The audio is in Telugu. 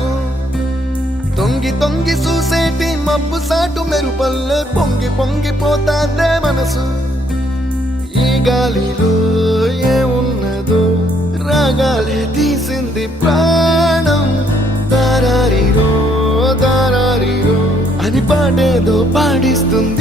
మనసు తొంగి తొంగి చూసేటి మబ్బు సాటు మెరుపల్లే పొంగి పొంగిపోతాదే మనసు ఈ గాలిలో ఏమున్నదో రాగాలే తీసింది ప్రాణం దారారిరో దారారిరో అని పాడేదో పాడిస్తుంది